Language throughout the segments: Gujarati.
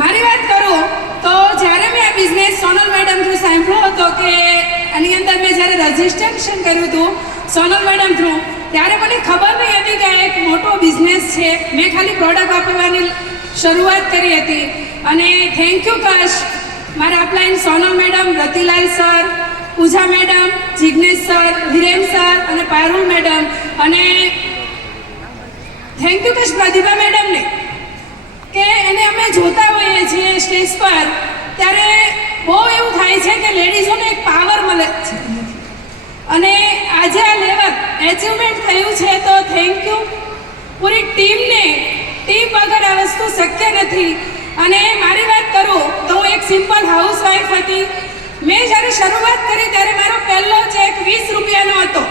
મારી વાત કરું તો જ્યારે મેં આ બિઝનેસ સોનલ મેડમ થ્રુ સાંભળ્યો હતો કે આની અંદર મેં જ્યારે રજિસ્ટ્રેશન કર્યું હતું સોનલ મેડમ થ્રુ, ત્યારે મને ખબર નહીં હતી કે આ એક મોટો બિઝનેસ છે. મેં ખાલી પ્રોડક્ટ આપવાની શરૂઆત કરી હતી. અને થેન્ક યુ કશ મારા upline Sonal madam, Ratilal sir, Puja madam, Jignesh sir, Hiren sir અને પારુલ મેડમ, અને થેન્ક યુ કશ પ્રતિભા મેડમને કે એને અમે જોતા હોઈએ છીએ સ્ટેજ પર, ત્યારે બહુ એવું થાય છે કે લેડીઝોને એક પાવર મળે છે. અને આજે આ લેવલ એચિવમેન્ટ થયું છે તો થેન્ક યુ પૂરી ટીમને. ટીમ વગર આ વસ્તુ શક્ય નથી. અને મારી વાત કરું તો હું એક સિમ્પલ હાઉસવાઈફ હતી. મેં જ્યારે શરૂઆત કરી ત્યારે મારો પહેલો ચેક 20 રૂપિયાનો હતો.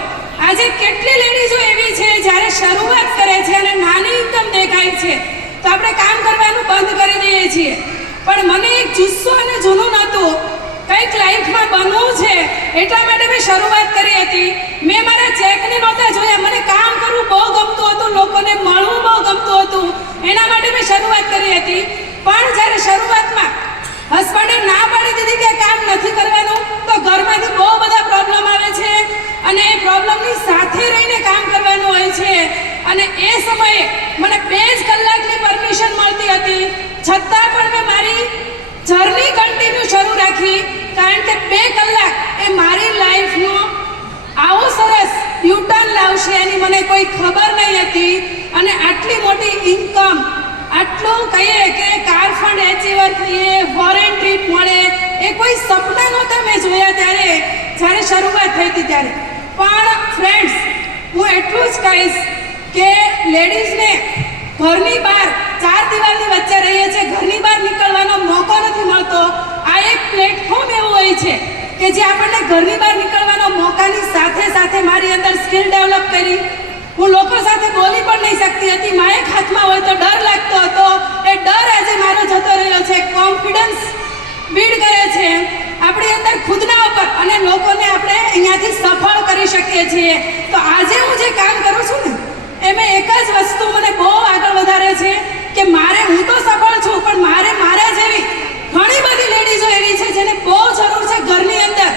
આજે કેટલી લેડીઝો એવી છે જ્યારે શરૂઆત કરે છે અને નાની ઇન્કમ દેખાય છે તો આપણે કામ કરવાનું બંધ કરી દઈએ છીએ. પણ મને એક જુસ્સો અને જુનૂન હતું, કંઈક લાઈફમાં બનવું છે, એટલા માટે મેં શરૂઆત કરી હતી. મેં મારા ચેકને નહોતા જોયા, મને કામ કરવું બહુ ગમતું હતું, લોકોને મળવું બહુ ગમતું હતું, એના માટે મેં શરૂઆત કરી હતી. પણ જ્યારે શરૂઆતમાં હસબન્ડે ના પાડી દીધી કે કામ નથી કરવાનું, તો ઘરમાંથી બહુ બધા પ્રોબ્લેમ આવે છે અને એ પ્રોબ્લેમની સાથે રહીને કામ કરવાનું હોય છે. અને એ સમયે મને 2 જ કલાકની પરમિશન મળતી હતી, છતાં પણ મેં મારી જર્ની કન્ટિન્યુ શરૂ રાખી. કારણ કે 2 કલાક એ મારી લાઈફનો આવો સરસ યુટર્ન લાવશે એની મને કોઈ ખબર નહીં હતી. અને આટલી મોટી ઇન્કમ, આટલું કહીએ કે કાર ફંડ એચીવર થઈએ, ફોરેન ટ્રીપ મળે, એ કોઈ સપના નહોતા મેં જોયા ત્યારે, જ્યારે શરૂઆત થઈ હતી ત્યારે. પણ ફ્રેન્ડ્સ, હું એટલું જ કહીશ કે લેડીઝને ઘરની બહાર 4 દિવાલની વચ્ચે રહીએ છીએ, ઘરની બહાર નીકળવાનો મોકો નથી મળતો. આ એક પ્લેટફોર્મ એવું હોય છે કે જે આપણને ઘરની બહાર નીકળવાનો મોકાની સાથે સાથે મારી અંદર સ્કિલ ડેવલપ કરી. હું લોકો સાથે બોલી પણ નહીં શકતી હતી, માઇક હાથમાં હોય તો ડર લાગતો હતો. એ ડર આજે મારો જતો રહ્યો છે. કોન્ફિડન્સ બિલ્ડ કરે છે આપણી અંદર ખુદના ઉપર, અને લોકોને આપણે અહીંયાથી સફળ કરી શકીએ છીએ. તો આજે હું જે કામ કરું છું ને એમાં એક જ વસ્તુ મને બહુ આગળ વધારે છે કે હું તો સફળ છું, પણ મારા જેવી ઘણી બધી લેડીઝો એવી છે જેને બહુ જરૂર છે. ઘરની અંદર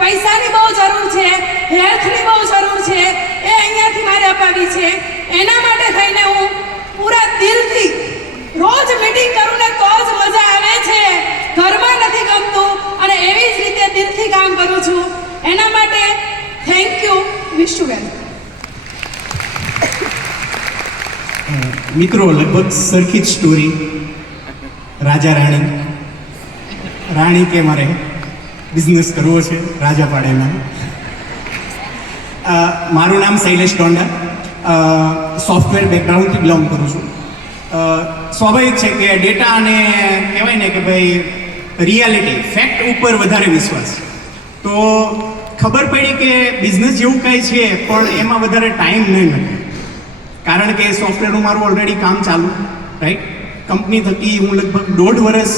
પૈસાની બહુ જરૂર છે, હેલ્થની બહુ જરૂર છે, એ અહીંયાથી મારે અપાવી છે. એના માટે થઈને હું પૂરા દિલથી રોજ મીટિંગ કરું ને તો જ મજા આવે છે, ઘરમાં નથી ગમતું, અને એવી જ રીતે દિલથી કામ કરું છું. એના માટે થેન્ક યુ. વિશ યુ વેલ. મિત્રો, લગભગ સરખી જ સ્ટોરી. રાજા રાણી કે મારે બિઝનેસ કરવો છે રાજાપાડેમાં. મારું નામ શૈલેષ ટોંડા, સોફ્ટવેર બેકગ્રાઉન્ડથી બિલોંગ કરું છું. સ્વાભાવિક છે કે ડેટા અને કહેવાય ને કે ભાઈ રિયાલિટી, ફેક્ટ ઉપર વધારે વિશ્વાસ. તો ખબર પડી કે બિઝનેસ જેવું કાંઈ છે પણ એમાં વધારે ટાઈમ નહીં મળે. કારણ કે સોફ્ટવેરનું મારું ઓલરેડી કામ ચાલુ, રાઈટ. કંપની થકી હું લગભગ 1.5 વર્ષ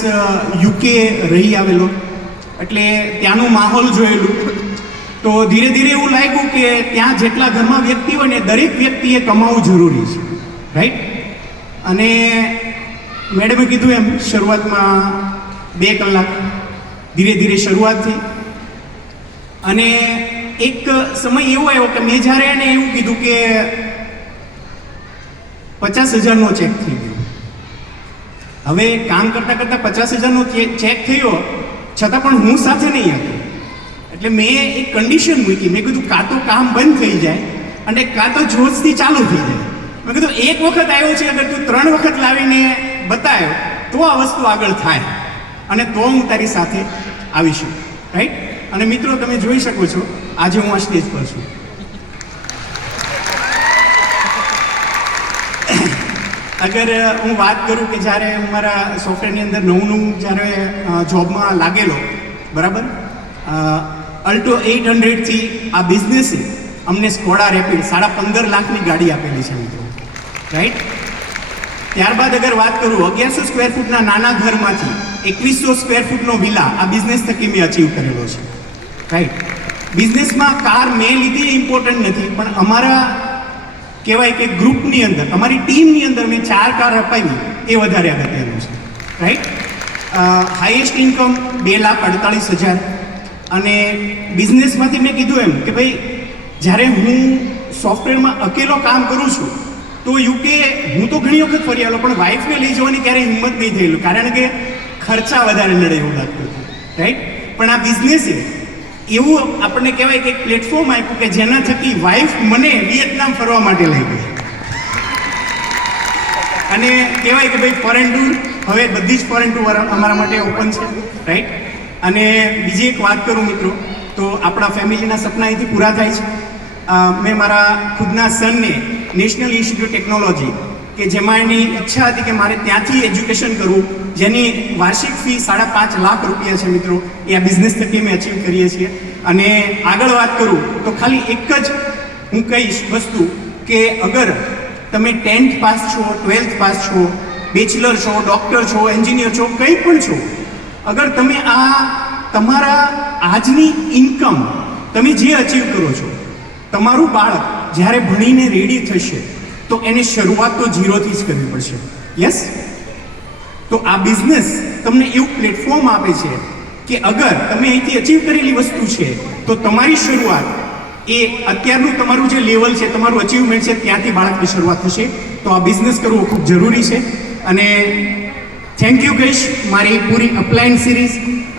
યુકે રહી આવેલો, એટલે ત્યાંનું માહોલ જોયેલું. તો ધીરે ધીરે એવું લાગ્યું કે ત્યાં જેટલા ઘરમાં વ્યક્તિ હોય ને દરેક વ્યક્તિએ કમાવું જરૂરી છે, રાઈટ. અને મેડમે કીધું એમ શરૂઆતમાં 2 કલાક, ધીરે ધીરે શરૂઆત થઈ. અને એક સમય એવો આવ્યો કે મેં જ્યારે એને એવું કીધું કે 50,000નો ચેક થઈ ગયો. હવે કામ કરતાં કરતાં 50,000નો ચેક થયો, છતાં પણ હું સાથે નહીં આવ્યો. એટલે મેં એક કન્ડિશન મૂકી. મેં કીધું કાં તો કામ બંધ થઈ જાય અને કાં તો જોશથી ચાલુ થઈ જાય. મેં કીધું એક વખત આવ્યો છે, અગર તું 3 વખત લાવીને બતાવ્યો તો આ વસ્તુ આગળ થાય, અને તો હું તારી સાથે આવીશું, રાઈટ. અને મિત્રો, તમે જોઈ શકો છો આજે હું આ સ્ટેજ પર છું. અગર હું વાત કરું કે જ્યારે હું મારા સોફ્ટવેરની અંદર નવું જ્યારે જોબમાં લાગેલો, બરાબર, અલ્ટો 800થી આ બિઝનેસે અમને સ્કોડા રેપિડ 15.5 લાખની ગાડી આપેલી છે મિત્રો, રાઈટ. ત્યારબાદ અગર વાત કરું 1100 સ્ક્વેર ફૂટના નાના ઘરમાંથી 2100 સ્ક્વેર ફૂટનો વિલા આ બિઝનેસ થકી મેં અચીવ કરેલો છે, રાઈટ. બિઝનેસમાં કાર મેં લીધી ઇમ્પોર્ટન્ટ નથી, પણ અમારા કહેવાય કે ગ્રુપની અંદર, અમારી ટીમની અંદર મેં 4 કાર અપાવી એ વધારે અગત્યનું છે, રાઈટ. Highest income 2,48,000. અને બિઝનેસમાંથી મેં કીધું એમ કે ભાઈ જ્યારે હું સોફ્ટવેરમાં અકેલો કામ કરું છું તો યુકે હું તો ઘણી વખત ફરી આવેલો, પણ વાઈફને લઈ જવાની ક્યારેય હિંમત નહીં થયેલું, કારણ કે ખર્ચા વધારે નડે એવું લાગતું હતું, રાઈટ. પણ આ બિઝનેસે એવું આપણને કહેવાય કે એક પ્લેટફોર્મ આપ્યું કે જેના થકી વાઈફ મને વિયેતનામ ફરવા માટે લઈ ગઈ. અને કહેવાય કે ભાઈ ફોરેન ટૂર, હવે બધી જ ફોરેન ટૂર અમારા માટે ઓપન છે, રાઈટ. અને બીજી એક વાત કરું મિત્રો, તો આપણા ફેમિલીના સપના અહીંથી પૂરા થાય છે. મેં મારા ખુદના સનને નેશનલ ઇન્સ્ટિટ્યૂટ ટેકનોલોજી, કે જેમાં એની ઈચ્છા હતી કે મારે ત્યાંથી એજ્યુકેશન કરવું, જેની વાર્ષિક ફી 5.5 લાખ રૂપિયા છે મિત્રો, એ આ બિઝનેસ થકી અમે અચીવ કરીએ છીએ. અને આગળ વાત કરું તો ખાલી એક જ હું કહીશ વસ્તુ કે અગર તમે 10th પાસ છો, 12th પાસ છો, બેચલર છો, ડૉક્ટર છો, એન્જિનિયર છો, કંઈ પણ છો, અગર તમે આ તમારા આજની ઇન્કમ તમે જે અચીવ કરો છો, તમારું બાળક જ્યારે ભણીને રેડી થશે તો એને શરૂઆત તો ઝીરોથી જ કરવી પડશે. યસ. તો આ બિઝનેસ તમને એવું પ્લેટફોર્મ આપે છે કે અગર તમે અહીંથી અચીવ કરેલી વસ્તુ છે તો તમારી શરૂઆત એ અત્યારનું તમારું જે લેવલ છે, તમારું અચીવમેન્ટ છે, ત્યાંથી બાળકની શરૂઆત થશે. તો આ બિઝનેસ કરવો ખૂબ જરૂરી છે. અને થેન્ક યુ કહીશ મારી પૂરી અપલાઇન સિરીઝ